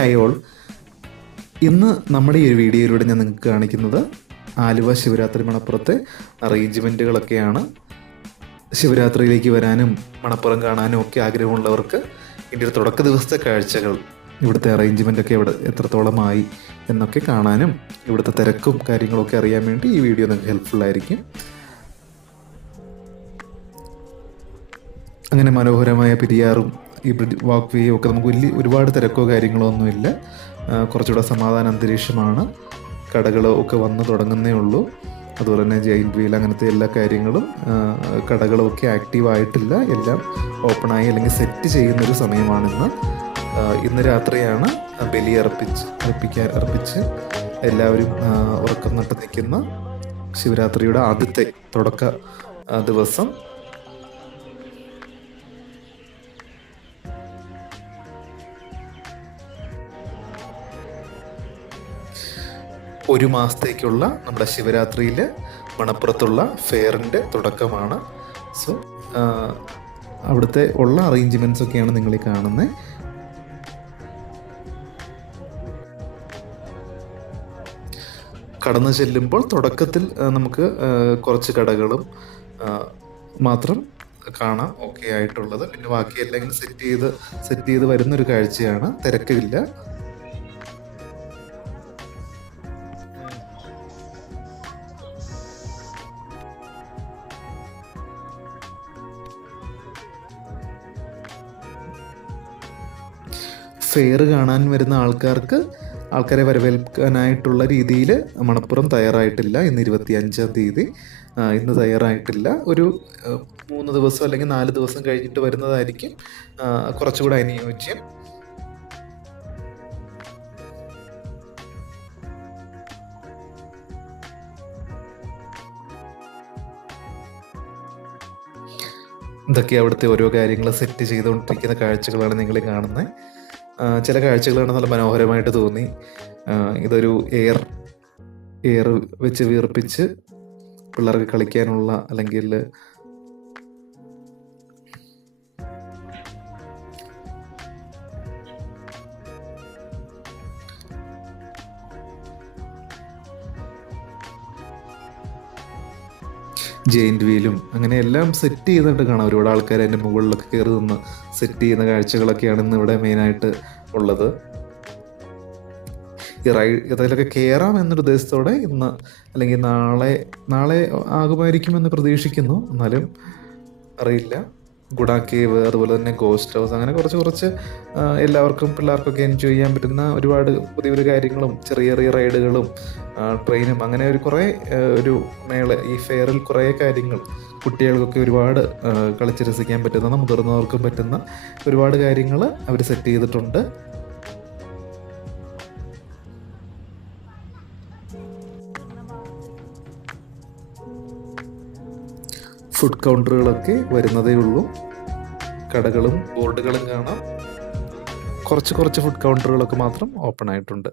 Hi all. ഇന്ന് നമ്മുടെ ഈ ഒരു വീഡിയോയിലൂടെ ഞാൻ നിങ്ങൾക്ക് കാണിക്കുന്നത് ആലുവ ശിവരാത്രി മണപ്പുറത്തെ അറേഞ്ച്മെൻറ്റുകളൊക്കെയാണ്. ശിവരാത്രിയിലേക്ക് വരാനും മണപ്പുറം കാണാനും ഒക്കെ ആഗ്രഹമുള്ളവർക്ക് ഇതിൻ്റെ ഒരു തുടക്ക ദിവസത്തെ കാഴ്ചകൾ, ഇവിടുത്തെ അറേഞ്ച്മെൻ്റൊക്കെ ഇവിടെ എത്രത്തോളമായി എന്നൊക്കെ കാണാനും ഇവിടുത്തെ തിരക്കും കാര്യങ്ങളൊക്കെ അറിയാൻ വേണ്ടി ഈ വീഡിയോ നിങ്ങൾക്ക് ഹെൽപ്ഫുള്ളായിരിക്കും. അങ്ങനെ മനോഹരമായ പെരിയാറും ഈ വാക്ക് വേയും ഒക്കെ നമുക്ക് ഒരുപാട് തിരക്കോ കാര്യങ്ങളോ ഒന്നുമില്ല. കുറച്ചുകൂടെ സമാധാന അന്തരീക്ഷമാണ്. കടകൾ ഒക്കെ വന്ന് തുടങ്ങുന്നേ ഉള്ളൂ. അതുപോലെ തന്നെ ജെയിൻറ്റ് വീൽ അങ്ങനത്തെ എല്ലാ കാര്യങ്ങളും കടകളും ഒക്കെ ആക്റ്റീവായിട്ടില്ല. എല്ലാം ഓപ്പണായി അല്ലെങ്കിൽ സെറ്റ് ചെയ്യുന്നൊരു സമയമാണിന്ന്. ഇന്ന് രാത്രിയാണ് ബലി അർപ്പിച്ച് എല്ലാവരും ഉറക്കം നട്ട് നിൽക്കുന്ന ശിവരാത്രിയുടെ ആദ്യത്തെ തുടക്ക ദിവസം. ഒരു മാസത്തേക്കുള്ള നമ്മുടെ ശിവരാത്രിയിൽ മണപ്പുറത്തുള്ള ഫെയറിൻ്റെ തുടക്കമാണ്. സോ അവിടുത്തെ ഉള്ള അറേഞ്ച്മെൻറ്റ്സ് ഒക്കെയാണ് നിങ്ങൾ ഈ കാണുന്നത്. കടന്നു ചെല്ലുമ്പോൾ തുടക്കത്തിൽ നമുക്ക് കുറച്ച് കടകളും മാത്രം കാണാം ഓക്കെ ആയിട്ടുള്ളത്. പിന്നെ ബാക്കിയെല്ലാം ഇങ്ങനെ സെറ്റ് ചെയ്ത് വരുന്നൊരു കാഴ്ചയാണ്. തിരക്കില്ല. ഫെയർ കാണാൻ വരുന്ന ആൾക്കാരെ വരവേൽക്കാനായിട്ടുള്ള രീതിയിൽ മണപ്പുറം തയ്യാറായിട്ടില്ല. ഇന്ന് 25-ാം തീയതി. ഇന്ന് തയ്യാറായിട്ടില്ല. ഒരു 3 ദിവസം അല്ലെങ്കിൽ 4 ദിവസം കഴിഞ്ഞിട്ട് വരുന്നതായിരിക്കും കുറച്ചുകൂടെ അനുയോജ്യം. ഇതൊക്കെ അവിടുത്തെ ഓരോ കാര്യങ്ങൾ സെറ്റ് ചെയ്തുകൊണ്ടിരിക്കുന്ന കാഴ്ചകളാണ് നിങ്ങൾ കാണുന്നത്. ചില കാഴ്ചകളാണ് നല്ല മനോഹരമായിട്ട് തോന്നി. ഇതൊരു എയർ വെച്ച് വീർപ്പിച്ച് പിള്ളേർക്ക് കളിക്കാനുള്ള അല്ലെങ്കിൽ ജെയിൻറ്റ് വീലും അങ്ങനെ എല്ലാം സെറ്റ് ചെയ്തിട്ട് കാണാം. ഒരുപാട് ആൾക്കാർ അതിൻ്റെ മുകളിലൊക്കെ കയറി നിന്ന് സെറ്റ് ചെയ്യുന്ന കാഴ്ചകളൊക്കെയാണ് ഇന്ന് ഇവിടെ മെയിനായിട്ട് ഉള്ളത്. ഈ അതിലൊക്കെ കയറാം എന്നൊരു ഉദ്ദേശത്തോടെ ഇന്ന് അല്ലെങ്കിൽ നാളെ ആകുമായിരിക്കുമെന്ന് പ്രതീക്ഷിക്കുന്നു. എന്നാലും അറിയില്ല. ഗുഡ കേവ്, അതുപോലെ തന്നെ ഗോസ്റ്റ് ഹൗസ്, അങ്ങനെ കുറച്ച് എല്ലാവർക്കും പിള്ളേർക്കൊക്കെ എൻജോയ് ചെയ്യാൻ പറ്റുന്ന ഒരുപാട് പുതിയ കാര്യങ്ങളും ചെറിയ റൈഡുകളും ട്രെയിനും അങ്ങനെ ഒരു ഈ ഫെയറിൽ കുറേ കാര്യങ്ങൾ കുട്ടികൾക്കൊക്കെ ഒരുപാട് കളിച്ച് രസിക്കാൻ പറ്റുന്ന, മുതിർന്നവർക്കും പറ്റുന്ന ഒരുപാട് കാര്യങ്ങൾ അവർ സെറ്റ് ചെയ്തിട്ടുണ്ട്. ഫുഡ് കൗണ്ടറുകളൊക്കെ വരുന്നതേ ഉള്ളൂ. കടകളും ബോർഡുകളും കാണാം. കുറച്ച് ഫുഡ് കൗണ്ടറുകളൊക്കെ മാത്രം ഓപ്പൺ ആയിട്ടുണ്ട്.